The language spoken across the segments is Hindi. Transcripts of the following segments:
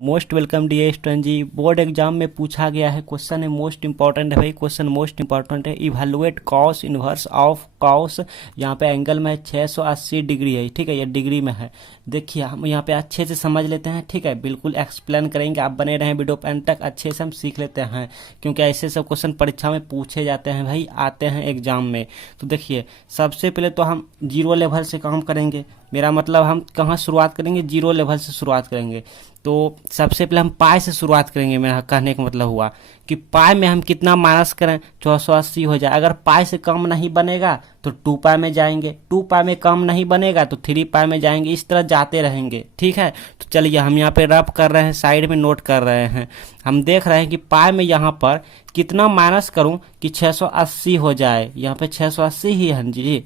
मोस्ट वेलकम डियर स्टूडेंट जी। बोर्ड एग्जाम में पूछा गया है क्वेश्चन है, मोस्ट इंपॉर्टेंट है भाई। क्वेश्चन मोस्ट इंपॉर्टेंट है। Evaluate cos inverse of cos. यहाँ पे एंगल में 680 डिग्री है, ठीक है, ये डिग्री में है। देखिए हम यहाँ पे अच्छे से समझ लेते हैं, ठीक है, बिल्कुल एक्सप्लेन करेंगे। आप बने रहें वीडियो एंड तक, अच्छे से हम सीख लेते हैं, क्योंकि ऐसे सब क्वेश्चन परीक्षा में पूछे जाते हैं भाई, आते हैं एग्जाम में। तो देखिए सबसे पहले तो हम जीरो लेवल से काम करेंगे। मेरा मतलब हम कहाँ शुरुआत करेंगे, जीरो लेवल से शुरुआत करेंगे। तो सबसे पहले हम पाई से शुरुआत करेंगे। मेरा कहने का मतलब हुआ कि पाई में हम कितना माइनस करें, 480 हो जाए। अगर पाई से कम नहीं बनेगा तो 2 पाई में जाएंगे, 2 पाई में कम नहीं बनेगा तो 3 पाई में जाएंगे। इस तरह जाते रहेंगे, ठीक है। तो चलिए हम यहाँ पे रफ कर रहे हैं, साइड में नोट कर रहे हैं। हम देख रहे हैं कि पाई में यहाँ पर कितना माइनस करूँ कि 680 हो जाए। यहाँ पे 680 ही है जी,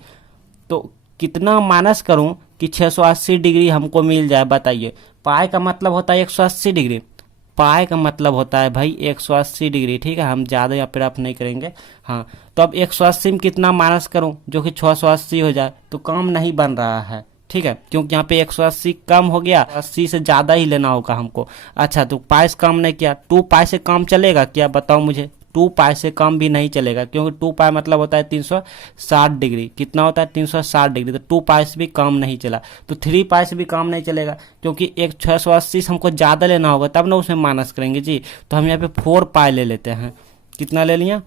तो कितना माइनस करूं कि 680 डिग्री हमको मिल जाए, बताइए। पाई का मतलब होता है 180 डिग्री। पाई का मतलब होता है भाई 180 डिग्री, ठीक है। हम ज़्यादा यहाँ पे रफ नहीं करेंगे। हाँ, तो अब 180 में कितना माइनस करूं जो कि 680 हो जाए, तो काम नहीं बन रहा है, ठीक है, क्योंकि यहाँ पे 180 कम हो गया, 80 से ज़्यादा ही लेना होगा हमको। अच्छा, तो पाई से कम नहीं किया, 2 पाई से कम चलेगा क्या, बताओ मुझे। 2 पाई से कम भी नहीं चलेगा, क्योंकि 2 पाई मतलब होता है 360 डिग्री। कितना होता है, 360 डिग्री। तो 2 पाई से भी कम नहीं चला, तो 3 पाई से भी कम नहीं चलेगा, क्योंकि एक 680 से हमको ज़्यादा लेना होगा, तब ना उसमें माइनस करेंगे जी। तो हम यहाँ पे 4 पाई ले लेते हैं। कितना ले लिया,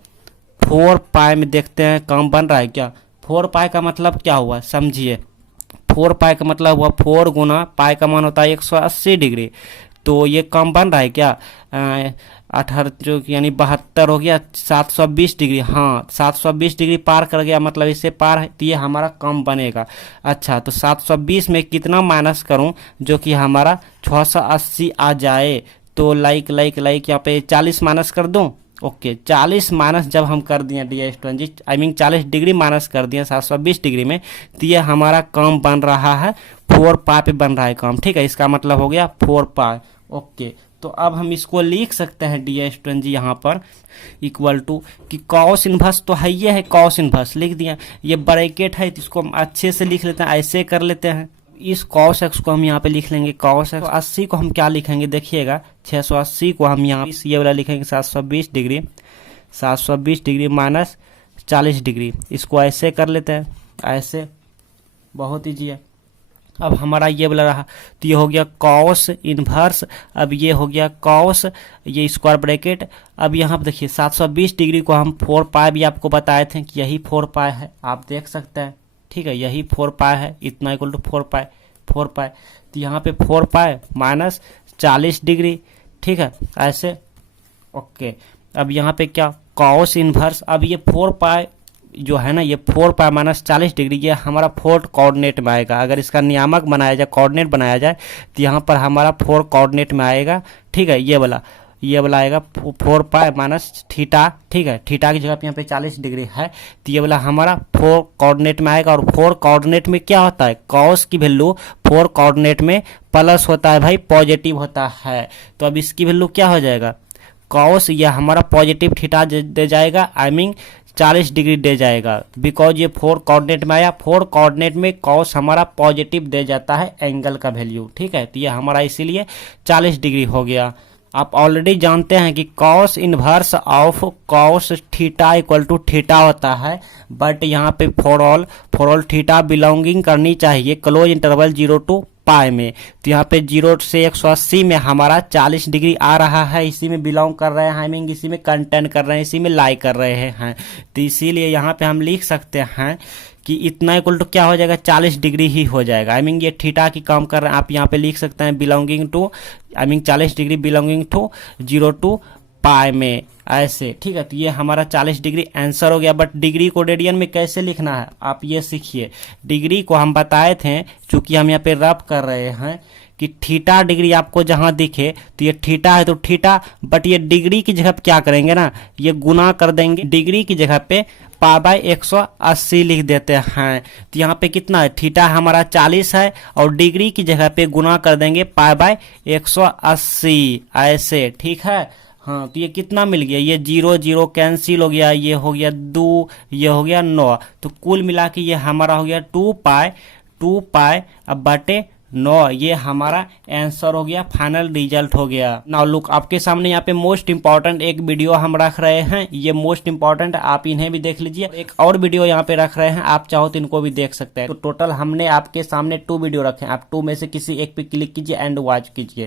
4 पाई में देखते हैं काम बन रहा है क्या। 4 पाई का मतलब क्या हुआ, समझिए। 4 पाई का मतलब हुआ 4 गुना पाई का मान होता है 180 डिग्री। तो ये कम बन रहा है क्या, 18 जो यानी 72 हो गया, 720 डिग्री। हाँ, 720 डिग्री पार कर गया, मतलब इससे पार है, तो ये हमारा कम बनेगा। अच्छा, तो 720 में कितना माइनस करूं जो कि हमारा 680 आ जाए। तो लाइक यहाँ पे 40 माइनस कर दूं। ओके, 40 माइनस जब हम कर दिए डी स्टूडेंट जी, आई मीन 40 डिग्री माइनस कर दिए 720 डिग्री में, तो ये हमारा काम बन रहा है 4 पाई पे बन रहा है काम, ठीक है। इसका मतलब हो गया 4 पाई। ओके, तो अब हम इसको लिख सकते हैं डी स्टूडेंट जी, यहाँ पर इक्वल टू कि कॉस इनवर्स तो है, ये है कॉस इनवर्स, लिख दिया। ये ब्रैकेट है, तो इसको हम अच्छे से लिख लेते हैं, ऐसे कर लेते हैं। इस कॉस एक्स को हम यहाँ पे लिख लेंगे, कॉस एक्स। 80 को हम क्या लिखेंगे, देखिएगा 680 को हम यहाँ ये वाला लिखेंगे 720 डिग्री। 720 डिग्री माइनस 40 डिग्री, इसको ऐसे कर लेते हैं, ऐसे, बहुत ईजी है। अब हमारा ये वाला रहा, तो ये हो गया कॉस इनवर्स। अब ये हो गया कॉस, ये स्क्वायर ब्रैकेट। अब यहाँ पर देखिए 720 डिग्री को हम 4 पाई भी आपको बताए थे कि यही 4 पाई है, आप देख सकते हैं, ठीक है, यही 4 पाई है। इतना इक्वल टू 4 पाई, 4 पाई। तो यहाँ पे 4 पाई माइनस 40 डिग्री, ठीक है, ऐसे। ओके, अब यहाँ पे क्या, कॉस इनवर्स। अब ये 4 पाई जो है ना, ये 4 पाई माइनस 40 डिग्री, ये हमारा 4 कोऑर्डिनेट में आएगा। अगर इसका नियामक बनाया जाए, कोऑर्डिनेट बनाया जाए, तो यहाँ पर हमारा 4 कोऑर्डिनेट में आएगा, ठीक है। ये वाला आएगा 4 पाई माइनस थीटा, ठीक है। थीटा की जगह पे यहाँ पे 40 डिग्री है, तो ये वाला हमारा 4 कोऑर्डिनेट में आएगा। और 4 कोऑर्डिनेट में क्या होता है, कॉस की वैल्यू 4 कोऑर्डिनेट में प्लस होता है भाई, पॉजिटिव होता है। तो अब इसकी वैल्यू क्या हो जाएगा, कॉस यह हमारा पॉजिटिव थीटा दे जाएगा, आई मीन 40 डिग्री दे जाएगा, बिकॉज ये 4 कोऑर्डिनेट में आया। 4 कोऑर्डिनेट में कॉस हमारा पॉजिटिव दे जाता है एंगल का वैल्यू, ठीक है। तो ये हमारा इसीलिए 40 डिग्री हो गया। आप ऑलरेडी जानते हैं कि cos inverse of cos theta equal to theta होता है, बट यहाँ पे फॉर ऑल थीटा बिलोंगिंग करनी चाहिए क्लोज इंटरवल 0 टू पाई में। तो यहाँ पे 0 से 180 में हमारा 40 डिग्री आ रहा है, इसी में बिलोंग कर रहे हैं, आई मीन इसी में कंटेंट कर रहे हैं, इसी में लाई कर रहे हैं। तो इसीलिए यहाँ पे हम लिख सकते हैं कि इतना इक्वल टू क्या हो जाएगा, 40 डिग्री ही हो जाएगा। आई मीन ये थीटा की काम कर रहे हैं, आप यहाँ पे लिख सकते हैं belonging to, I mean 40 degree belonging to 0 to pi में, ऐसे, ठीक है। तो ये हमारा 40 डिग्री आंसर हो गया। बट डिग्री को रेडियन में कैसे लिखना है आप ये सीखिए। डिग्री को हम बताए थे, चूंकि हम यहाँ पे रफ कर रहे हैं, कि थीटा डिग्री आपको जहां दिखे तो ये थीटा है तो थीटा, बट ये डिग्री की जगह पे क्या करेंगे ना, ये गुना कर देंगे। डिग्री की जगह पे पाई बाय 180 लिख देते हैं। तो यहाँ पे कितना है, थीटा हमारा 40 है, और डिग्री की जगह पे गुना कर देंगे पाई बाय 180, ऐसे, ठीक है। हाँ, तो ये कितना मिल गया, ये 0 0 कैंसिल हो गया, ये हो गया 2, ये हो गया 9। तो कुल मिला के ये हमारा हो गया 2 पाई अब बटे 9। ये हमारा आंसर हो गया, फाइनल रिजल्ट हो गया। नाउ लुक, आपके सामने यहाँ पे मोस्ट इंपॉर्टेंट एक वीडियो हम रख रहे हैं, ये मोस्ट इंपॉर्टेंट, आप इन्हें भी देख लीजिए। एक और वीडियो यहाँ पे रख रहे हैं, आप चाहो तो इनको भी देख सकते हैं। तो टोटल हमने आपके सामने 2 वीडियो रखे हैं, आप 2 में से किसी एक पे क्लिक कीजिए एंड वॉच कीजिए।